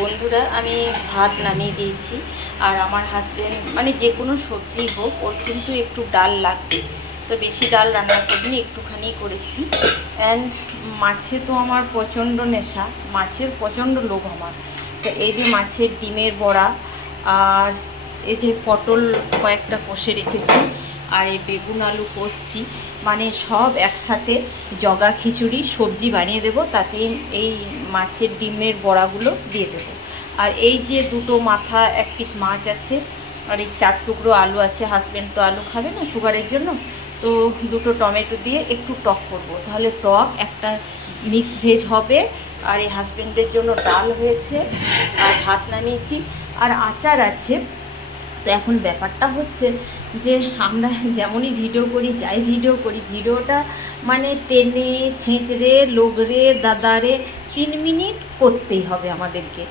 বন্ধুরা, আমি ভাত নামিয়ে দিয়েছি। আর আমার হাজব্যান্ড মানে যে কোনো সবজি হোক, ওর কিন্তু একটু ডাল লাগবে। তো বেশি ডাল রান্না করিনি, একটুখানি করেছি। অ্যান্ড মাছে তো আমার প্রচণ্ড নেশা। মাছের প্রচণ্ড লোভ আমার। তো এই যে মাছের ডিমের বড়া, আর এই যে পটল কয়েকটা কষে রেখেছি। আর এই বেগুন আলু কষছি। মানে সব একসাথে জগা খিচুড়ি, সবজি বানিয়ে দেব, তাতে এই মাছের ডিমের বড়াগুলো দিয়ে দেবো। আর এই যে দুটো মাথা, এক পিস মাছ আছে, আর এই চার টুকরো আলু আছে হাজব্যান্ড তো আলু খাবে না সুগারের জন্য। তো দুটো টমেটো দিয়ে একটু টক করব। তাহলে টক একটা মিক্স ভেজ হবে, আর এই হাজব্যান্ডের জন্য ডাল হয়েছে, আর ভাত নামিয়েছি। আর আচার আছে তো এখন ব্যাপারটা হচ্ছে যে আমরা যেমনই ভিডিও করি, যাই ভিডিও করি ভিডিওটা মানে টেনে, ছেঁচড়ে, লোগড়ে, দাদারে তিন মিনিট করতেই হবে আমাদেরকে।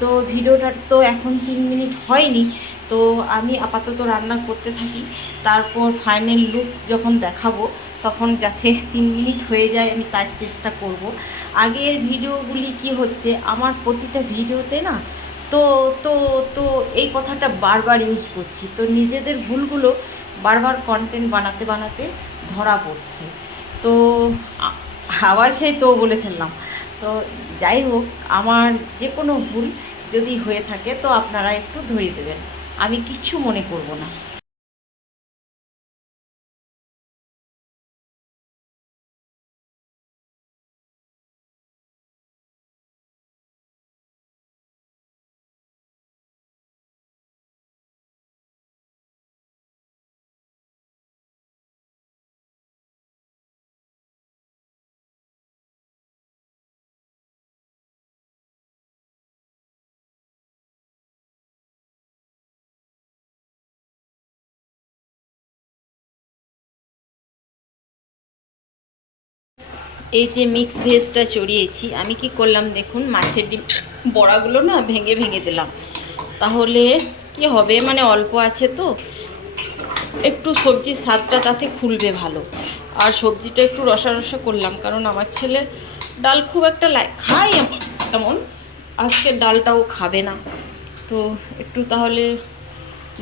তো ভিডিওটার তো এখন তিন মিনিট হয়নি। তো আমি আপাতত রান্না করতে থাকি। তারপর ফাইনাল লুক যখন দেখাবো, তখন যাতে তিন মিনিট হয়ে যায়, আমি তার চেষ্টা করব। আগের ভিডিওগুলি কি হচ্ছে, আমার প্রতিটা ভিডিওতে না তো তো তো এই কথাটা বারবার ইউজ করছি। তো নিজেদের ভুলগুলো বারবার কন্টেন্ট বানাতে বানাতে ধরা পড়ছে। তো আবার সেই তো বলে ফেললাম। তো যাই হোক, আমার যে কোনো ভুল যদি হয়ে থাকে তো আপনারা একটু ধরিয়ে দেবেন। আমি কিচ্ছু মনে করব না। এই যে মিক্স ভেজটা চড়িয়েছি, আমি কি করলাম দেখুন, মাছের ডিম, বড়াগুলো না ভেঙে ভেঙে দিলাম। তাহলে কি হবে? মানে অল্প আছে তো। একটু সবজির স্বাদটা তাতে খুলবে ভালো। আর সবজিটা একটু রসা রসা করলাম, কারণ আমার ছেলে ডাল খুব একটা খাই এমন আজকে ডালটাও খাবে না। তো একটু তাহলে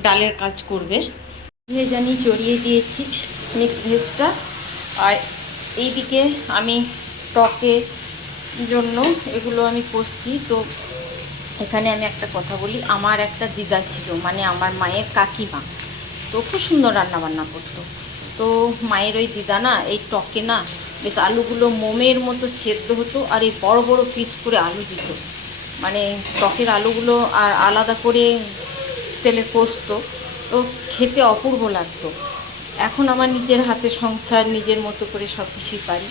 ডালের কাজ করবে। ভেজানি চড়িয়ে দিয়েছি মিক্স ভেজটা আর এইদিকে আমি টকে জন্য এগুলো আমি কষছি। তো এখানে আমি একটা কথা বলি, আমার একটা দিদা ছিল মানে আমার মায়ের কাকিমা। তো খুব সুন্দর রান্না বান্না করতো। তো মায়ের ওই দিদা না, এই টকে না, বেশ আলুগুলো মোমের মতো সেদ্ধ হতো আর এই বড় বড় পিস করে আলু দিত। মানে টকের আলুগুলো আর আলাদা করে তেলে কষতো। তো খেতে অপূর্ব লাগতো। এখন আমার নিজের হাতে সংসার, নিজের মতো করে সব কিছুই পারি।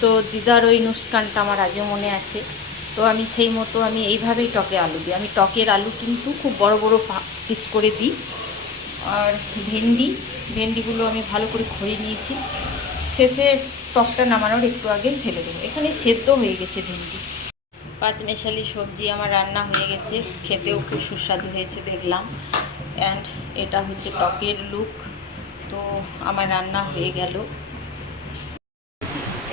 তো দিদার ওই নুস্কানটা আমার আজও মনে আছে। তো আমি সেই মতো আমি এইভাবেই টকে আলু দিই। আমি টকের আলু কিন্তু খুব বড় বড় পিস করে দিই। আর ভেন্ডি, ভেন্ডিগুলো আমি ভালো করে খড়িয়ে নিয়েছি। শেষে টকটা নামানোর একটু আগে ফেলে দেবো। এখানে সেদ্ধ হয়ে গেছে ভেন্ডি। পাঁচ মেশালি সবজি আমার রান্না হয়ে গেছে। খেতেও খুব সুস্বাদু হয়েছে দেখলাম। অ্যান্ড এটা হচ্ছে টকের লুক। তো আমার রান্না হয়ে গেল।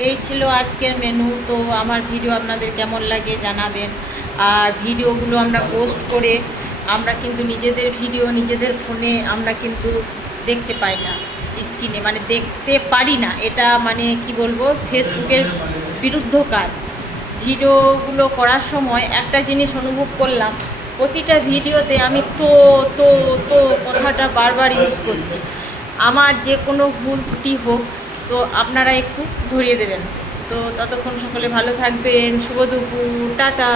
এই ছিল আজকের মেনু তো আমার ভিডিও আপনাদের কেমন লাগে জানাবেন। আর ভিডিওগুলো আমরা পোস্ট করে আমরা কিন্তু নিজেদের ভিডিও নিজেদের ফোনে আমরা কিন্তু দেখতে পাই না স্ক্রিনে মানে দেখতে পারি না, এটা মানে কি বলব, ফেসবুকের বিরুদ্ধ কাজ। ভিডিওগুলো করার সময় একটা জিনিস অনুভব করলাম, প্রতিটা ভিডিওতে আমি তো তো তো কথাটা বারবার ইউজ করছি। আমার যে কোনো ভুল ত্রুটি হোক, তো আপনারা একটু ধরিয়ে দেবেন। তো ততক্ষণ সকলে ভালো থাকবেন, শুভ দুপুর, টাটা।